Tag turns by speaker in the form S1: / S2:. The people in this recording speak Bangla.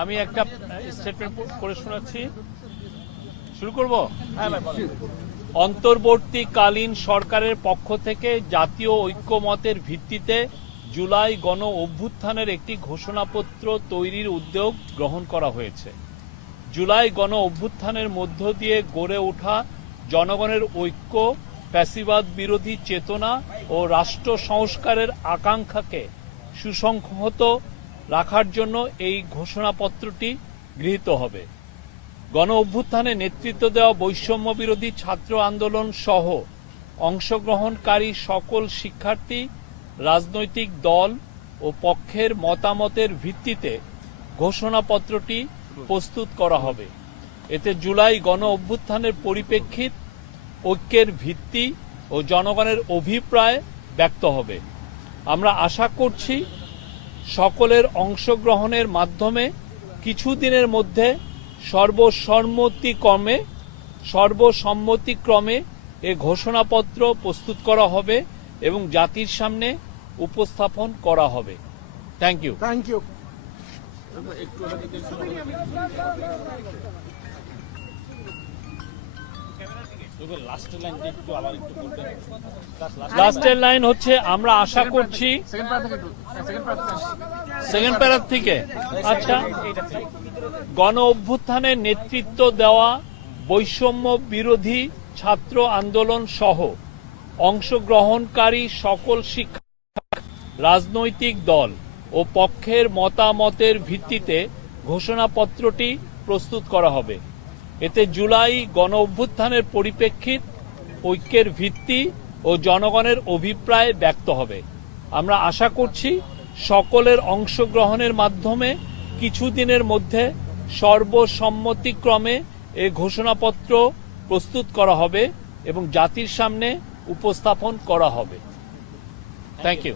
S1: আমি একটা স্টেটমেন্ট করে শোনাচ্ছি। শুরু করব?
S2: হ্যাঁ
S1: অন্তর্বর্তীকালীন সরকারের পক্ষ থেকে জাতীয় ঐক্যমতের ভিত্তিতে জুলাই গণ অভ্যুত্থানের একটি ঘোষণাপত্র তৈরির উদ্যোগ গ্রহণ করা হয়েছে। জুলাই গণ অভ্যুত্থানের মধ্য দিয়ে গড়ে ওঠা জনগণের ঐক্য ফ্যাসিবাদ বিরোধী চেতনা ও রাষ্ট্র সংস্কারের আকাঙ্ক্ষাকে সুসংহত রাখার জন্য এই ঘোষণাপত্রটি গৃহীত হবে। গণ অভ্যুত্থানে নেতৃত্ব দেওয়া বৈষম্য বিরোধী ছাত্র আন্দোলন সহ অংশগ্রহণকারী সকল শিক্ষার্থী, রাজনৈতিক দল ও পক্ষের মতামতের ভিত্তিতে ঘোষণাপত্রটি প্রস্তুত করা হবে। এতে জুলাই গণ অভ্যুত্থানের পরিপ্রেক্ষিত ঐক্যের ভিত্তি ও জনগণের অভিপ্রায় ব্যক্ত হবে। আমরা আশা করছি সকলের অংশগ্রহণের মাধ্যমে কিছুদিনের মধ্যে সর্বসম্মতিক্রমে সর্বসম্মতিক্রমে এ ঘোষণাপত্র প্রস্তুত করা হবে এবং জাতির সামনে উপস্থাপন করা হবে। থ্যাংক ইউ
S2: থ্যাংক ইউ
S3: লাস্টের
S1: লাইন হচ্ছে আমরা আশা করছি সেকেন্ড প্যারার থেকে আচ্ছা গণ অভ্যুত্থানে নেতৃত্ব দেওয়া বৈষম্য বিরোধী ছাত্র আন্দোলন সহ অংশগ্রহণকারী সকল শিক্ষা রাজনৈতিক দল ও পক্ষের মতামতের ভিত্তিতে ঘোষণাপত্রটি প্রস্তুত করা হবে। এতে জুলাই গণ অভ্যুত্থানের পরিপ্রেক্ষিত ঐক্যের ভিত্তি ও জনগণের অভিপ্রায় ব্যক্ত হবে। আমরা আশা করছি সকলের অংশগ্রহণের মাধ্যমে কিছুদিনের মধ্যে সর্বসম্মতিক্রমে এ ঘোষণাপত্র প্রস্তুত করা হবে এবং জাতির সামনে উপস্থাপন করা হবে। Thank you